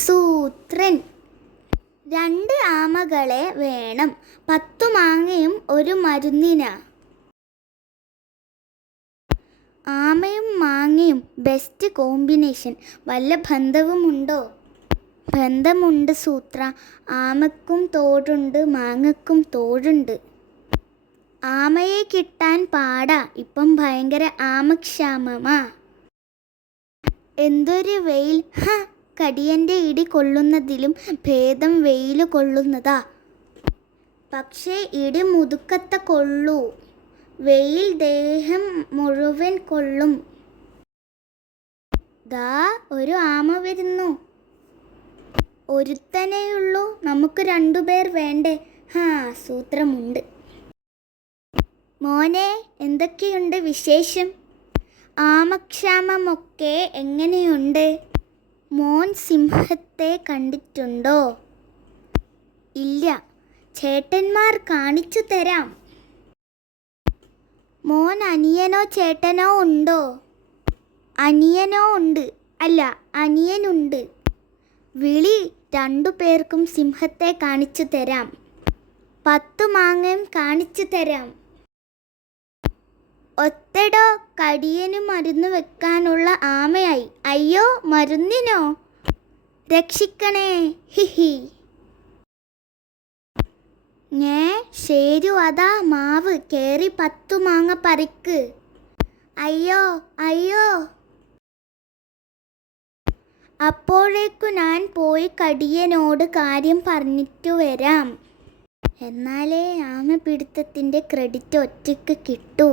സൂത്രൻ. 2 ആമകളെ വേണം, 10 മാങ്ങയും ഒരു മരുന്നിനാ. ആമയും മാങ്ങയും ബെസ്റ്റ് കോമ്പിനേഷൻ. വല്ല ബന്ധവുമുണ്ടോ? ബന്ധമുണ്ട് സൂത്ര. ആമയ്ക്കും തോടുണ്ട്, മാങ്ങയ്ക്കും തോടുണ്ട്. ആമയെ കിട്ടാൻ പാടാ, ഇപ്പം ഭയങ്കര ആമക്ഷാമമാ. എന്തൊരു വെയിൽ! കടിയൻ്റെ ഇടി കൊള്ളുന്നതിലും ഭേദം വെയിൽ കൊള്ളുന്നതാ. പക്ഷേ ഇടി മുതുക്കത്തെ കൊള്ളൂ, വെയിൽ ദേഹം മുഴുവൻ കൊള്ളും. ദാ ഒരു ആമ വരുന്നു. ഒരുത്തനെയുള്ളൂ, നമുക്ക് 2 പേർ വേണ്ടേ? സൂത്രമുണ്ട്. മോനെ, എന്തൊക്കെയുണ്ട് വിശേഷം? ആമക്ഷാമമൊക്കെ എങ്ങനെയുണ്ട്? മോൻ സിംഹത്തെ കണ്ടിട്ടുണ്ടോ? ഇല്ല, ചേട്ടന്മാർ കാണിച്ചു തരാം. മോൻ അനിയനോ ചേട്ടനോ ഉണ്ടോ? അനിയനോ ഉണ്ട്. അല്ല, അനിയനുണ്ട്. വിളി, 2 പേർക്കും സിംഹത്തെ കാണിച്ചു തരാം. 10 മാങ്ങയും കാണിച്ചു തരാം. ഒത്തടോ, കടിയനു മരുന്ന് വെക്കാനുള്ള ആമയായി. അയ്യോ, മരുന്നിനോ? രക്ഷിക്കണേ, ഹിഹി. ശരു, അതാ മാവ്, കേറി 10 മാങ്ങ പറിക്ക്. അയ്യോ അയ്യോ. അപ്പോഴേക്കു ഞാൻ പോയി കടിയനോട് കാര്യം പറഞ്ഞിട്ടു വരാം. എന്നാലേ ആമപിടുത്തത്തിൻ്റെ ക്രെഡിറ്റ് ഒറ്റയ്ക്ക് കിട്ടൂ.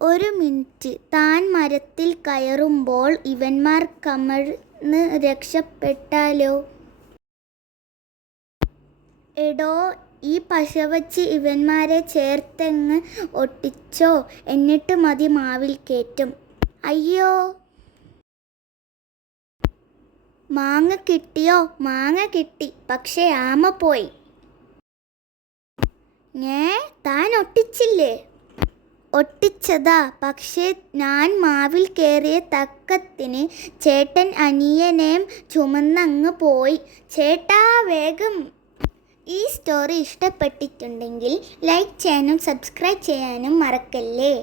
1 മിനിറ്റ്. താൻ മരത്തിൽ കയറുമ്പോൾ ഇവന്മാർ കമഴ്ന്ന് രക്ഷപ്പെട്ടാലോ? എടോ, ഈ പശ വച്ച് ഇവന്മാരെ ചേർത്തങ്ങ് ഒട്ടിച്ചോ, എന്നിട്ട് മതി മാവിൽ കയറ്റും. അയ്യോ. മാങ്ങ കിട്ടിയോ? മാങ്ങ കിട്ടി, പക്ഷേ ആമ പോയി. താൻ ഒട്ടിച്ചില്ലേ? ഒട്ടിച്ചതാ, പക്ഷേ ഞാൻ മാവിൽ കയറിയ തക്കത്തിന് ചേട്ടൻ അനിയനെയും ചുമന്നങ്ങ് പോയി. ചേട്ടാ, വേഗം. ഈ സ്റ്റോറി ഇഷ്ടപ്പെട്ടിട്ടുണ്ടെങ്കിൽ ലൈക്ക് ചെയ്യാനും സബ്സ്ക്രൈബ് ചെയ്യാനും മറക്കല്ലേ.